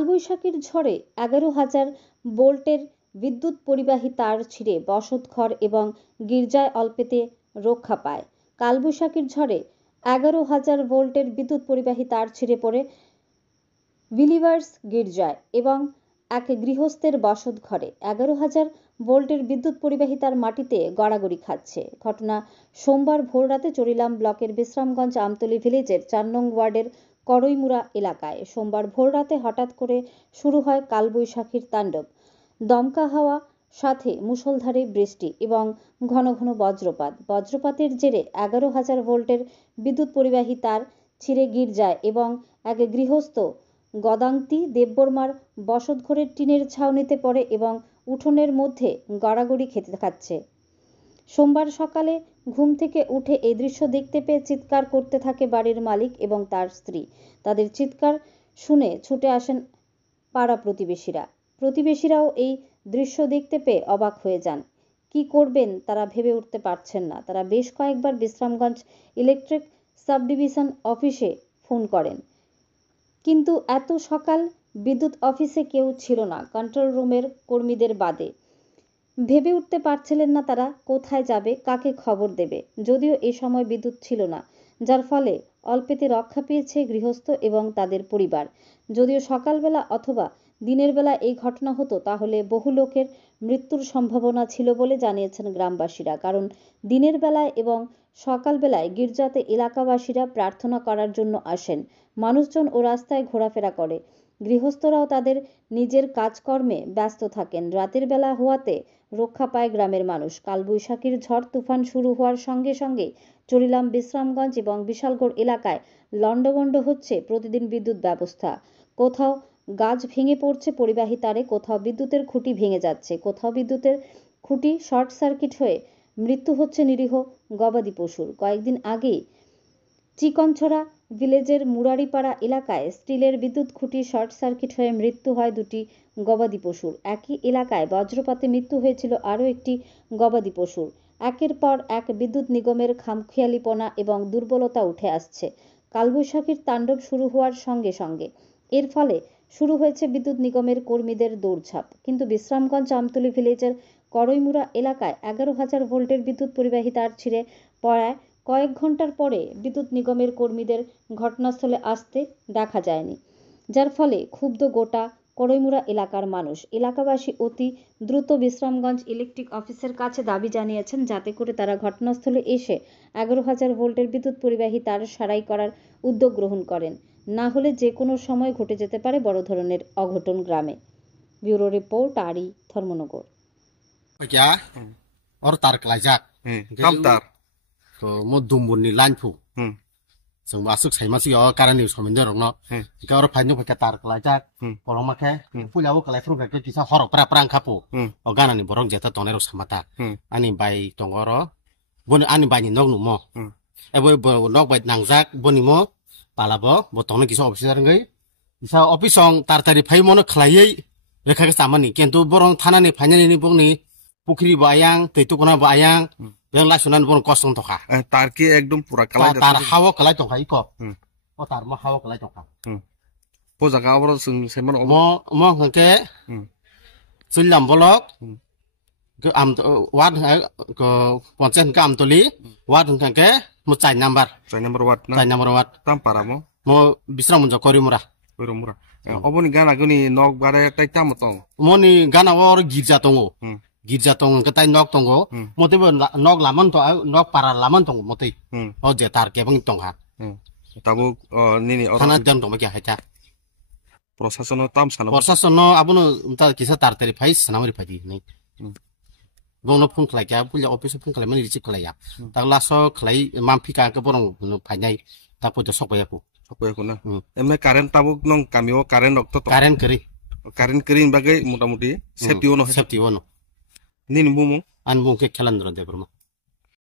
কালবৈশাখীর ঝড়ে 11,000 ভোল্টের বিদ্যুৎ পরিবাহী তার ছিঁড়ে বসতঘর এবং গির্জায় অল্পেতে রক্ষা পায়। কালবৈশাখীর ঝড়ে 11,000 ভোল্টের বিদ্যুৎ পরিবাহী তার ছিঁড়ে পড়ে বিলিভার্স গির্জায় এবং এক গৃহস্থের বসতঘরে। 11,000 ভোল্টের বিদ্যুৎ পরিবাহী তার মাটিতে গড়াগড়ি খাচ্ছে। ঘটনা সোমবার ভোররাতে চরিলাম ব্লকের বিশ্রামগঞ্জ আমতলী ভিলেজের 4 নং ওয়ার্ডের করইমুড়া এলাকায়। সোমবার ভোররাতে হঠাৎ করে শুরু হয় কালবৈশাখীর তাণ্ডব। দমকা হাওয়া সাথে মুষলধারে বৃষ্টি এবং ঘন ঘন বজ্রপাত। বজ্রপাতের জেরে 11,000 ভোল্টের বিদ্যুৎ পরিবাহী তার ছিঁড়ে গির্জায় এবং এক গৃহস্থ গদান্তি দেববর্মার বসতঘরের টিনের ছাউনিতে পড়ে এবং উঠোনের মধ্যে গড়াগড়ি খেতে খাচ্ছে। সোমবার সকালে ঘুম থেকে উঠে এই দৃশ্য দেখতে পেয়ে চিৎকার করতে থাকে বাড়ির মালিক এবং তার স্ত্রী। তাদের চিৎকার শুনে ছুটে আসেন পাড়া প্রতিবেশীরা। প্রতিবেশীরাও এই দৃশ্য দেখতে পেয়ে অবাক হয়ে যান। কি করবেন তারা ভেবে উঠতে পারছেন না। তারা বেশ কয়েকবার বিশ্রামগঞ্জ ইলেকট্রিক সাব ডিভিশন অফিসে ফোন করেন, কিন্তু এত সকাল বিদ্যুৎ অফিসে কেউ ছিল না কন্ট্রোল রুমের কর্মীদের বাদে। ভেবে উঠতে পারছিলেন না তারা কোথায় যাবে, কাকে খবর দেবে। যদিও এ সময় বিদ্যুৎ ছিল না, যার ফলে অল্পেতে রক্ষা পেয়েছে গৃহস্থ এবং তাদের পরিবার। যদিও সকালবেলা অথবা দিনের বেলা এই ঘটনা হতো তাহলে বহু লোকের মৃত্যুর সম্ভাবনা ছিল বলে জানিয়েছেন গ্রামবাসীরা। কারণ দিনের বেলায় এবং সকালবেলায় গির্জাতে এলাকাবাসীরা প্রার্থনা করার জন্য আসেন। মানুষজন ও রাস্তায় ঘোরাফেরা করে। গৃহস্থরাও তাদের নিজের কাজকর্মে ব্যস্ত থাকেন। রাতের বেলা হওয়াতে রক্ষা পায় গ্রামের মানুষ। কালবৈশাখীর ঝড় তুফান শুরু হওয়ার সঙ্গে সঙ্গে চরিলাম বিশ্রামগঞ্জ এবং বিশালগড় এলাকায় লন্ডভন্ড হচ্ছে প্রতিদিন বিদ্যুৎ ব্যবস্থা। কোথাও গাছ ভেঙে পড়ছে পরিবাহী তারে, কোথাও বিদ্যুতের খুঁটি ভেঙে যাচ্ছে, কোথাও বিদ্যুতের খুঁটি শর্ট সার্কিট হয়ে মৃত্যু হচ্ছে নিরীহ গবাদি পশুর। কয়েকদিন আগেই চিকনছড়া ভিলেজের মুরারিপাড়া এলাকায় স্টিলের বিদ্যুৎ খুঁটি শর্ট সার্কিট হয়ে মৃত্যু হয় 2টি গবাদি পশুর। একই এলাকায় বজ্রপাতে মৃত্যু হয়েছিল আরও একটি গবাদি পশুর। একের পর এক বিদ্যুৎ নিগমের খামখেয়ালিপনা এবং দুর্বলতা উঠে আসছে কালবৈশাখীর তাণ্ডব শুরু হওয়ার সঙ্গে সঙ্গে। এর ফলে শুরু হয়েছে বিদ্যুৎ নিগমের কর্মীদের দৌড়ঝাঁপ। কিন্তু বিশ্রামগঞ্জ আমতলী ভিলেজের করইমুড়া এলাকায় 11,000 ভোল্টের বিদ্যুৎ পরিবাহী তার ছিঁড়ে পড়ায় কয়েক ঘন্টার পরে বিদ্যুৎ নিগমের কর্মীদের ঘটনাস্থলে আসতে দেখা যায়নি, যার ফলে ক্ষুব্ধ গোটা করইমুড়া এলাকার মানুষ। এলাকাবাসী অতি দ্রুত বিশ্রামগঞ্জ ইলেকট্রিক অফিসের কাছে দাবি জানিয়েছেন যাতে করে তারা ঘটনাস্থলে এসে 11,000 ভোল্টের বিদ্যুৎ পরিবাহী তার সারাই করার উদ্যোগ গ্রহণ করেন। না হলে যে কোনো সময় ঘটে যেতে পারে বড় ধরনের অঘটন গ্রামে। ব্যুরো রিপোর্ট আরি Dharmanagar. mo dumbun ni lanfu sung masuk sai masih o karani somindo rong no ka oro phanyo phaka tar klajak polong makhe pulau kalai fru ka kisa horo pra prang khapu o gana ni borong jeta tonero samata ani bai tongoro bon ani bai ni nog nu mo ebo nog bai nangjak boni mo palabo bo tongno kisa officer ngai isa office ong tartari phai mono khlaiei rekha ka samani kentu borong thana ni phanyani ni bongni পুকুরি বায়াং তৈতুকোনা বায়াং বেং লাসুনান বন কষ্টং তখা তার কি একদম পুরা কালাই তার হাওয়া কালাই তখা ইক ও তার মা হাওয়া কালাই তখা পো জায়গা বড় সেমন ম হকে চুল্লাম বলক আম ওয়ার্ড পঞ্চায়েত কা আমতলি ওয়ার্ড হকে মো 4 নাম্বার ওয়ার্ড না 4 নাম্বার ওয়ার্ড তাম পারামো মো বিশ্রামঞ্জ করিমুরা অবনি গানা গনি নক বারে টাইতাম তং মনি গানা ওর গির্জা তঙ্গো gija tong ketai nok tongo mote bo nok laman to nok para laman tong mote o je tar ke bang tong ha tabo nini thana jam tong ma kya hacha prosasono tam sano prosasono abuno ta kisa tar teri phai sanamari phai ni bongno phung khlai kya pulya office phung khlai mani richi khlai ya ta laso khlai mampi ka ka borong no phai nai ta po to sokya ku na emne current tabo nong kamio current okto current kering bagai muta-muti safety ono safety ono Nini bumo an bung ke khalandro de burma